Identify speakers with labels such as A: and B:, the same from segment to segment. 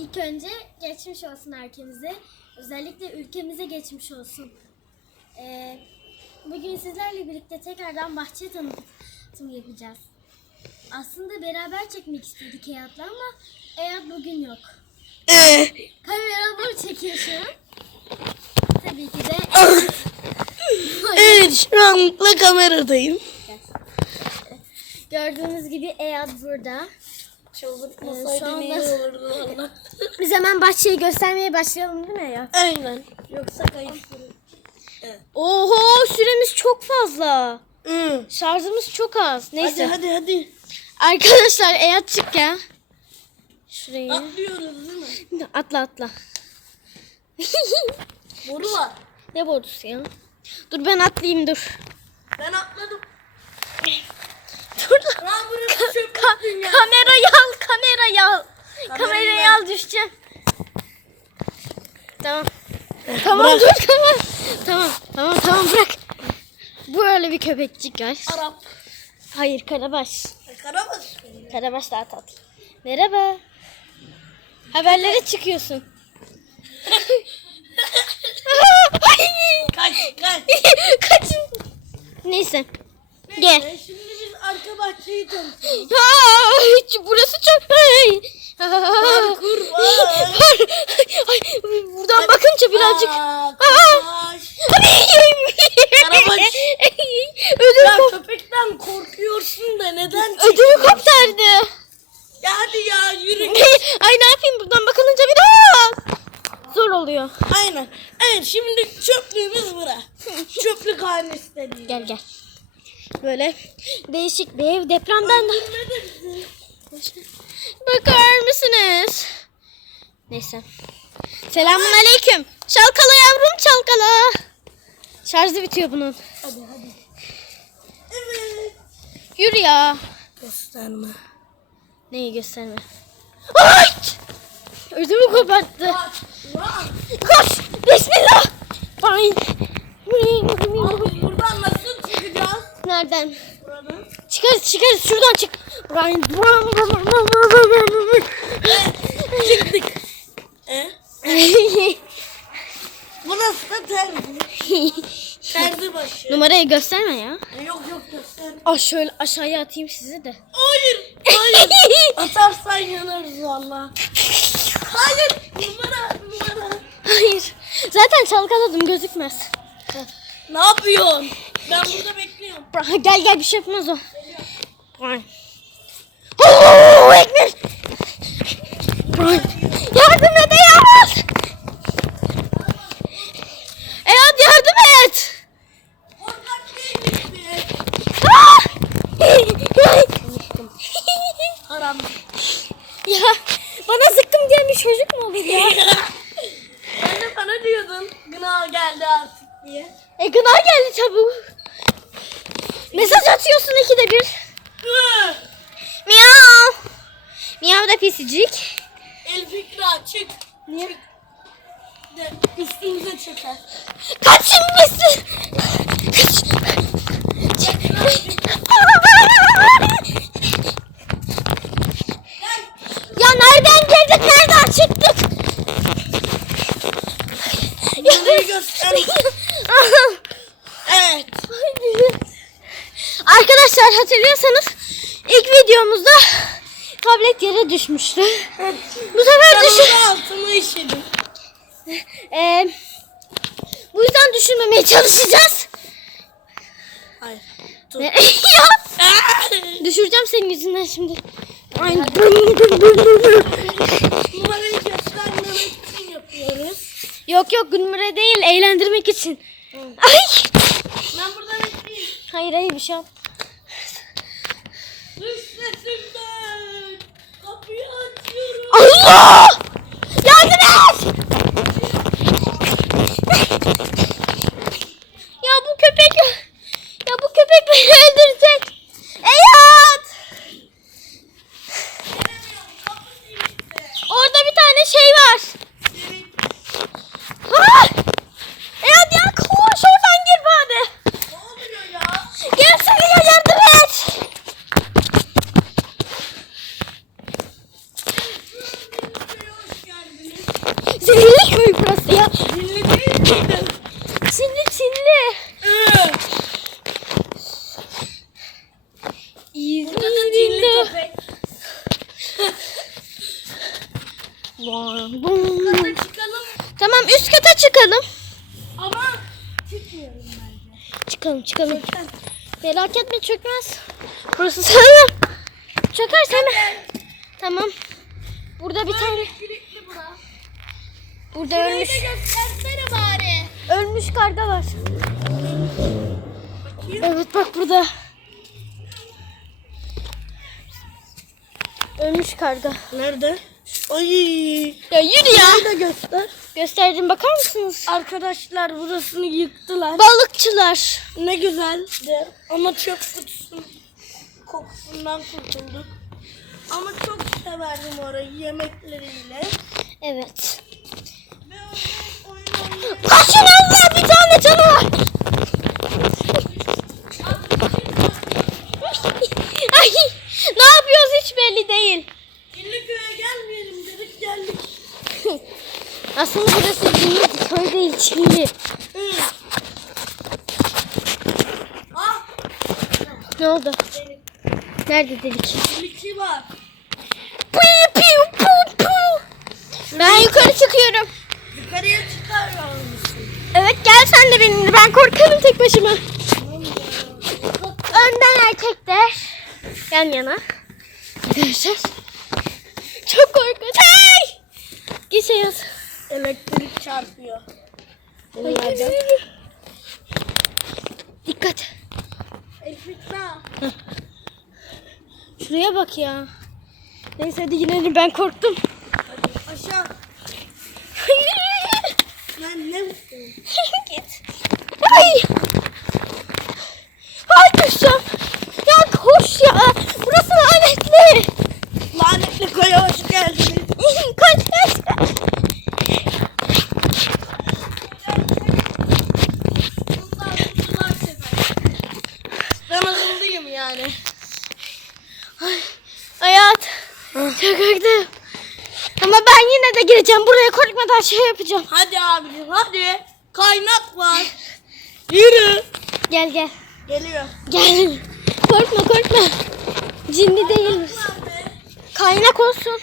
A: İlk önce geçmiş olsun herkese. Özellikle ülkemize geçmiş olsun. Bugün sizlerle birlikte tekrardan bahçe tanıtımı yapacağız. Aslında beraber çekmek istedik Eyad'la ama Eyad bugün yok. Kameraları çekiyor şu an. Tabii ki de
B: Evet, şu anlıkla kameradayım.
A: Gördüğünüz gibi Eyad burada.
B: Çıldırtmasaydı iyi olurdu valla.
A: Biz hemen bahçeyi göstermeye başlayalım değil mi Eyad?
B: Aynen. Yoksa kayıptırır. Evet.
A: Oho, süremiz çok fazla. Şarjımız çok az. Neyse.
B: Hadi.
A: Arkadaşlar Eyad çık ya. Şurayı.
B: Atlıyoruz değil mi?
A: Atla.
B: Boru var.
A: Ne borusu ya? Dur ben atlayayım dur.
B: Ben atladım.
A: Dur.
B: Lan burası çöp dünya.
A: Kamerayı al. Kamerayı al düşeceğim. Tamam. Tamam dur Tamam bırak. Bu öyle bir köpekçik var.
B: Arap.
A: Hayır karabaş.
B: Karabaş.
A: Karabaş daha tatlı. Merhaba. Haberlere çıkıyorsun.
B: Kaç.
A: Kaçın. Neyse. Gel.
B: Şimdi biz arka bahçeyi tanıtıyoruz.
A: Burası çok...
B: Parkur var.
A: Ay, buradan bakınca birazcık...
B: Karabaş. Karabaş.
A: Ödüm
B: Ya köpekten korkuyorsun da neden
A: ödümü koptardı.
B: Ya hadi ya yürü.
A: Ay ne yapayım, buradan bakılınca biraz zor oluyor.
B: Aynen. Evet şimdi çöplüğümüz bura. Çöplük hanesi dediğim.
A: Gel. Böyle değişik bir ev, depremden de... Bakar mısınız? Neyse. Selamun aleyküm. Çalkala yavrum çalkala. Şarjı bitiyor bunun.
B: Hadi. Evet.
A: Yürü ya.
B: Gösterme.
A: Neyi gösterme? Ay! Ödümü koparttı. Koş. Bismillah. Ay.
B: Abi buradan nasıl çıkacağız?
A: Nereden?
B: Buradan.
A: Çıkarız şuradan çık. Brian.
B: Çıktık. Burası da terzi. Terzi başı.
A: Numarayı gösterme ya.
B: Yok gösterme.
A: Şöyle aşağıya atayım sizi de.
B: Hayır. Atarsan yanarız valla. Hayır. Numara.
A: Hayır. Zaten çalkaladım, gözükmez.
B: Ne yapıyorsun? Ben burada bekliyorum.
A: Gel bir şey yapmaz o. Ekmek. Yardım et Eyad. Eyad yardım et.
B: Korkak değiliz mi? Haram.
A: Ya bana zıkkım diyen bir çocuk mu olur ya?
B: Sen de bana diyordun. Günah geldi artık diye.
A: Gına geldi çabuk. Mesaj atıyorsun ikide bir. Miyav. Miyav da pisicik.
B: El Fikra çık.
A: Niye?
B: De, üstümüze çöker.
A: Kaçın mısın? Ya nereden girdik, nereden çıktık?
B: Burayı göster. Evet.
A: Arkadaşlar hatırlıyorsanız ilk videomuzda tablet yere düşmüştü. Bu sefer
B: Ben altına işedim.
A: Bu yüzden düşünmemeye çalışacağız.
B: Hayır.
A: Ya, düşüreceğim senin yüzünden şimdi. Aynen.
B: Numarayı göstermemek için yapıyoruz.
A: Yok numara değil, eğlendirmek için. Ay.
B: Ben burada bekleyeyim.
A: Hayır bir şey yok.
B: Düş sesimden. Kapıyı açıyorum.
A: Allah! Yardım et! Ya bu köpek beni öldürecek. Eyad! Orada bir tane şey var. Eyad ya koş, oradan gir bari.
B: Ne oluyor ya?
A: Gelsene ya, yardım et.
C: köy burası ya?
B: Çinli değil miydi?
C: Çinli.
B: Burada da Çinli
C: İzmir'de.
B: köpek.
C: Bum.
B: Çıkalım
C: Tamam üst kata çıkalım.
B: ama çıkmıyorum bence.
C: Çıkalım. Merak etme çökmez. Burası sağlam. Çöker hemen. Tamam. Burada bir tane.
B: Kilitli bura.
C: Burada ölmüş.
B: Göstersene bari.
C: Ölmüş karga var.
B: Bakayım.
C: Evet bak burada. Ölmüş karga.
B: Nerede? Ay.
C: Ya yürü ya.
B: Nerede göster.
C: Gösterdim bakar mısınız?
B: Arkadaşlar burasını yıktılar.
C: Balıkçılar.
B: Ne güzel de ama çöp kutusunun kokusundan kurtulduk. Ama çok severdim orayı yemekleriyle.
C: Evet.
B: Ve oyun oynayıp
C: Kaçın Allah bir tane canavar. Ay, ne yapıyoruz hiç belli değil.
B: Çinliköy'e gelmeyelim dedik geldik.
C: Aslında burası Çinli köy değil Çinli.
B: Ah
C: Ne oldu? Nerede delik?
B: Çinlikçi var.
C: Piu piu pu pu. Ben yukarı çıkıyorum.
B: Yukarıya çıkar mısın?
C: Evet gel sen de benimle. Ben korkarım tek başıma. Önden erkekler. Yan yana. Arkadaşlar. Çok korkunç. Hey! Geçiyoruz.
B: Elektrik çarpıyor.
C: Dikkat.
B: Elfitna.
C: Şuraya bak ya. Neyse hadi gidelim ben korktum.
B: Aşağı. Ben ne musun?
C: Git. Ay. Ay düşeceğim. Ya koş ya. Burası lanetli.
B: Lanetli koya hoş geldiniz.
C: Kaç.
B: Ben hızlıyım yani.
C: Hayat. Çok korktum. Ama ben yine de gireceğim. Buraya korkmadan şey yapacağım.
B: Hadi abicim hadi. Kaynak var. Yürü.
C: Gel.
B: Geliyor.
C: Gel. Korkma. Cinli değiliz. Kaynak olsun.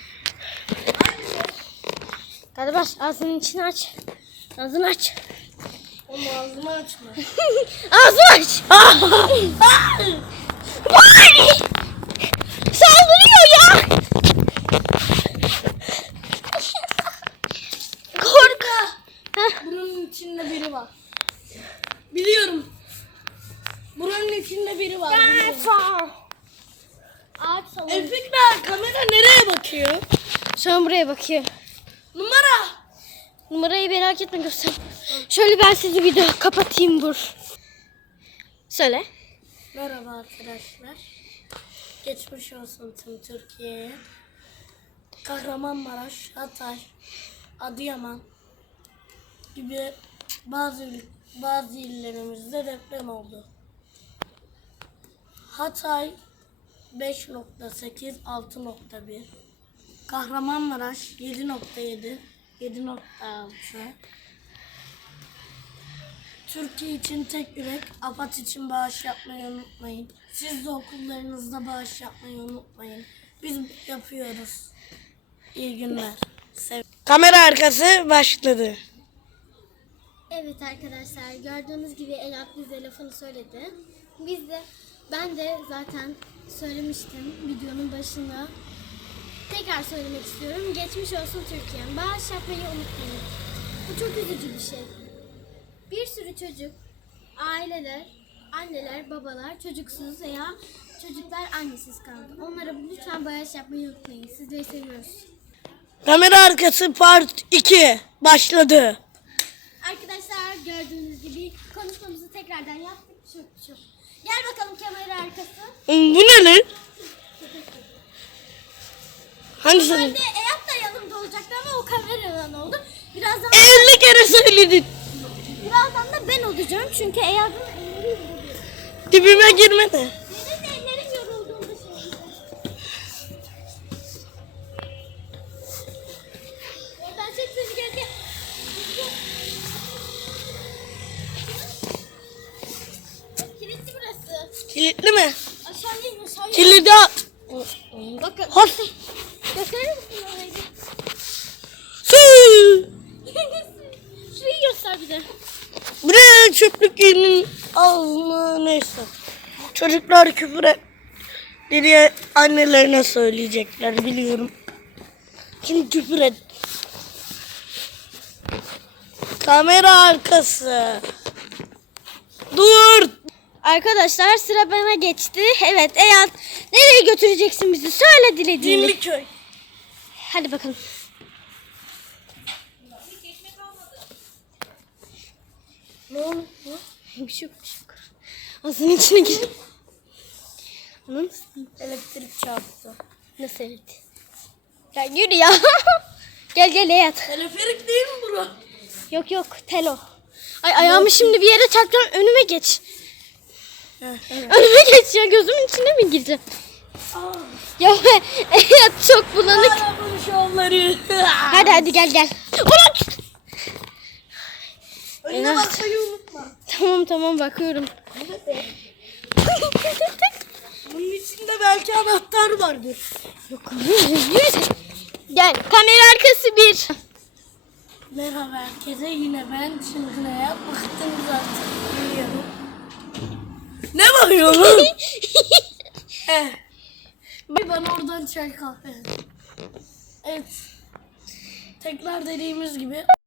C: Hadi baş ağzının içini aç. Ağzını aç.
B: Onun ağzını açma.
C: Ağzını aç. Vay! Saldırıyor ya. Korka.
B: Buranın içinde biri var. Biliyorum. Buranın içinde biri var. biliyorum.
C: Ağaç salonu.
B: Elfikler kamera nereye bakıyor?
C: Şu an buraya bakıyor.
B: Numara.
C: Numarayı merak etme göster. Şöyle ben sizi bir daha kapatayım dur. Söyle.
B: Merhaba arkadaşlar. Geçmiş olsun tüm Türkiye'ye. Kahramanmaraş, Hatay, Adıyaman gibi bazı illerimizde deprem oldu. Hatay 5.8, 6.1. Kahramanmaraş 7.7, 7.6. Türkiye için tek yürek, AFAD için bağış yapmayı unutmayın. Siz de okullarınızda bağış yapmayı unutmayın. Biz yapıyoruz. İyi günler. Kamera arkası başladı.
A: Evet arkadaşlar gördüğünüz gibi Elat bize lafını söyledi. Ben de zaten söylemiştim videonun başında. Tekrar söylemek istiyorum. Geçmiş olsun Türkiye'm. Bağış yapmayı unutmayın. Bu çok üzücü bir şey. Bir sürü çocuk, aileler, anneler, babalar çocuksuz veya çocuklar annesiz kaldı. Onlara lütfen bağış yapmayı unutmayın. Sizleri seviyoruz.
B: Kamera arkası part 2 başladı.
A: Arkadaşlar gördüğünüz gibi konuşmamızı tekrardan yaptık. Çok. Gel bakalım kamera arkası.
B: Bu ne lan? Hangisi?
A: Normalde Eyüp da yanımda olacaktı ama o kameradan oldu. Birazdan
B: 50 kere söyledin.
A: da ben olacağım çünkü Eyüp'ün elleri yoruldu.
B: Dibime girme de.
A: Benim de ellerim yorulduğunda söyleyeceğim. Oradan çek seni gel.
B: Kilitli mi?
A: Aşağı değil mi? Aşağı.
B: Kilidi
A: Bakın.
B: Hop.
A: Gösterir misin orayı? Şurayı göster bir de.
B: Buraya çöplük yerinin ağzına neyse. Çocuklar küfür et diye annelerine söyleyecekler biliyorum. Çünkü küfür et. Kamera arkası. Dur.
C: Arkadaşlar sıra bana geçti. Evet Eyal nereye götüreceksin bizi? Söyle dilediğini.
B: Dilliköy.
C: Hadi bakalım.
B: Ne oldu?
C: Bir şey yok, bir şey yok. Ağzının içine gir. Anladın mı?
B: Elektrik çarptı.
C: Nasıl evet? Ya yürü ya. Gel gel Eyal.
B: Teleferik değil mi bura?
C: Yok yok telo. Ay ayağımı şimdi bir yere çarpacağım. Önüme geç.
B: Evet.
C: Önüme geç ya. Gözümün içine mi gireceğim? Ya Eyal çok bulanık.
B: Arabanın şovları.
C: Hadi gel gel. Ulan!
B: Önüne
C: Evet.
B: bakmayı unutma.
C: Tamam bakıyorum.
B: Bunun içinde belki anahtar vardır.
C: Yok yürü. Gel kamera arkası 1.
B: Merhaba herkese, yine ben Çılgın'a baktım zaten biliyorum. Ne bakıyorsun? Bana oradan çay kahve. Evet. Tekrar dediğimiz gibi